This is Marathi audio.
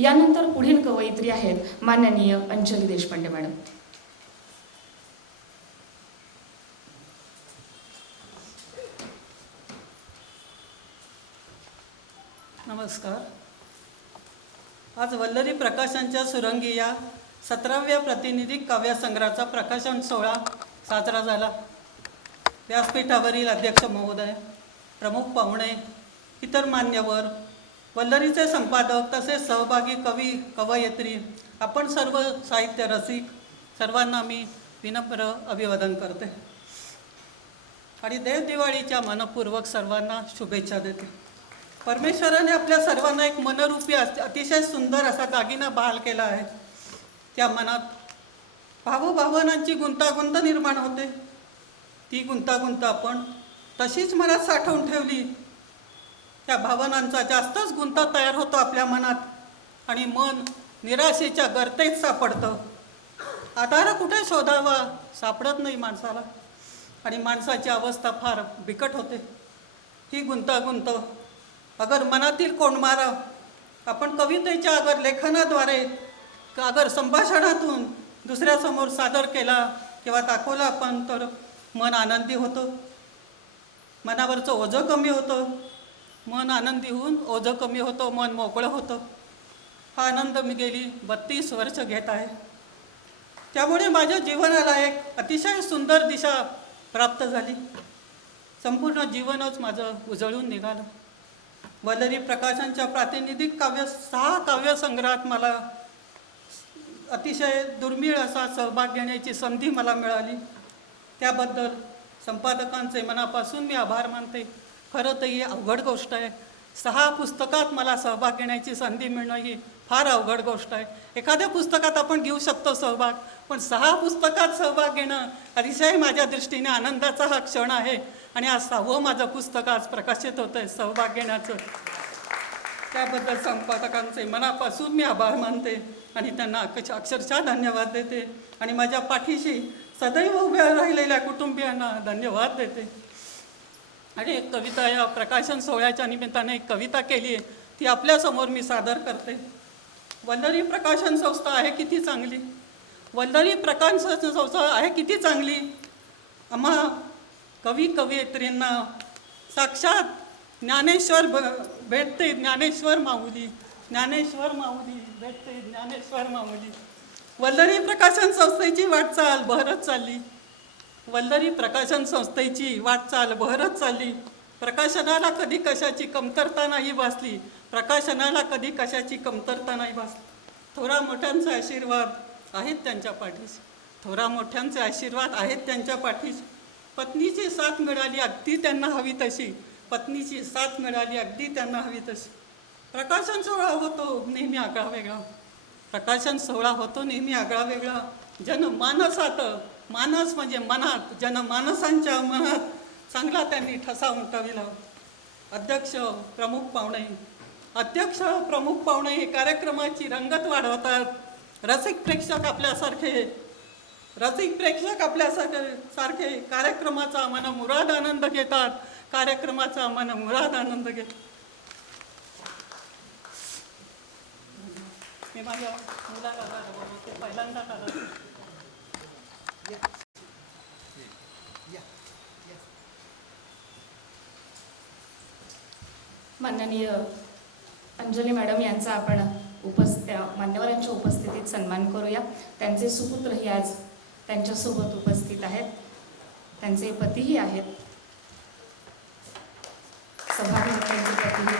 यानंतर पुढील कवयित्री आहेत माननीय अंजली देशपांडे मॅडम. नमस्कार. आज वल्लरी प्रकाशनच्या सुरंगी या 17व्या प्रातिनिधिक काव्यसंग्रहाचा प्रकाशन सोहळा साजरा झाला. व्यासपीठावरील अध्यक्ष महोदय, प्रमुख पाहुणे, इतर मान्यवर, वल्लरीचे संपादक तसेच सहभागी कवी कवयित्री, आपण सर्व साहित्य रसिक, सर्वांना मी विनम्र अभिवादन करते आणि देवदिवाळीच्या मनपूर्वक सर्वांना शुभेच्छा देते. परमेश्वराने आपल्या सर्वांना एक मनरूपी अतिशय सुंदर असा दागिना बहाल केला आहे. त्या मनात भावभावनांची गुंतागुंत निर्माण होते. ती गुंतागुंत आपण तशीच मनात साठवून ठेवली, त्या भावनांचा जास्तच गुंता तयार होतो आपल्या मनात आणि मन निराशेच्या गर्तेत सापडतं. आधार कुठे शोधावा सापडत नाही माणसाला आणि माणसाची अवस्था फार बिकट होते. ही गुंतागुंत अगर मनातील कोंडमारा आपण कवितेच्या अगर लेखनाद्वारे अगर संभाषणातून दुसऱ्यासमोर सादर केला किंवा दाखवला आपण तर मन आनंदी होतं, मनावरचं ओझं कमी होतं. मन आनंदी होऊन ओझं कमी होतं, मन मोकळं होतं. हा आनंद मी गेली 32 वर्ष घेत आहे. त्यामुळे माझ्या जीवनाला एक अतिशय सुंदर दिशा प्राप्त झाली. संपूर्ण जीवनच माझं उजळून निघालं. वल्लरी प्रकाशनच्या प्रातिनिधिक 6 काव्यसंग्रहात मला अतिशय दुर्मिळ असा सहभाग घेण्याची संधी मला मिळाली. त्याबद्दल संपादकांचे मनापासून मी आभार मानते. खरं तर ही अवघड गोष्ट आहे. 6 पुस्तकात मला सहभाग घेण्याची संधी मिळणं ही फार अवघड गोष्ट आहे. एखाद्या पुस्तकात आपण घेऊ शकतो सहभाग, पण 6 पुस्तकात सहभाग घेणं अतिशय माझ्या दृष्टीने आनंदाचा हा क्षण आहे. आणि आज 6वं माझं पुस्तक आज प्रकाशित होतं आहे सहभाग घेण्याचं. त्याबद्दल संपादकांचे मनापासून मी आभार मानते आणि त्यांना अक्षरशः धन्यवाद देते आणि माझ्या पाठीशी सदैव उभ्या राहिलेल्या कुटुंबियांना धन्यवाद देते. आणि एक कविता या प्रकाशन सोहळ्याच्या निमित्ताने एक कविता केली आहे, ती आपल्यासमोर मी सादर करते. वल्लरी प्रकाशन संस्था आहे किती चांगली, वल्लरी प्रकाशन संस्था आहे किती चांगली. आम्हा कवी कवयित्रींना साक्षात ज्ञानेश्वर भेटते, ज्ञानेश्वर माऊली, ज्ञानेश्वर माऊली भेटते, ज्ञानेश्वर माऊली. वल्लरी प्रकाशन संस्थेची वाटचाल बहरत चालली, वल्लरी प्रकाशन संस्थेची वाटचाल बहरत चालली. प्रकाशनाला कधी कशाची कमतरता नाही भासली, प्रकाशनाला कधी कशाची कमतरता नाही भासली. थोरा मोठ्यांचे आशीर्वाद आहेत त्यांच्या पाठीस, थोरा मोठ्यांचे आशीर्वाद आहेत त्यांच्या पाठीस. पत्नीची साथ मिळाली अगदी त्यांना हवी तशी, पत्नीची साथ मिळाली अगदी त्यांना हवी तशी. प्रकाशन सोहळा होतो नेहमी आगळा वेगळा, प्रकाशन सोहळा होतो नेहमी आगळा वेगळा. जनमानसात, मानस म्हणजे मनात, जनमानसांच्या मनात चांगला त्यांनी ठसा उमटविला. अध्यक्ष प्रमुख पाहुणे, अध्यक्ष प्रमुख पाहुणे हे कार्यक्रमाची रंगत वाढवतात. रसिक प्रेक्षक आपल्यासारखे कार्यक्रमाचा मनमुराद आनंद घेतात, कार्यक्रमाचा मनमुराद आनंद घेतात. मी माझ्या मुलाला ते पहिल्यांदा करत. माननीय अंजली मॅडम यांचा आपण मान्यवरांच्या उपस्थितीत सन्मान करूया. त्यांचे सुपुत्रही आज त्यांच्यासोबत उपस्थित आहेत, त्यांचे पतीही आहेत, सभागृहाचे पतीही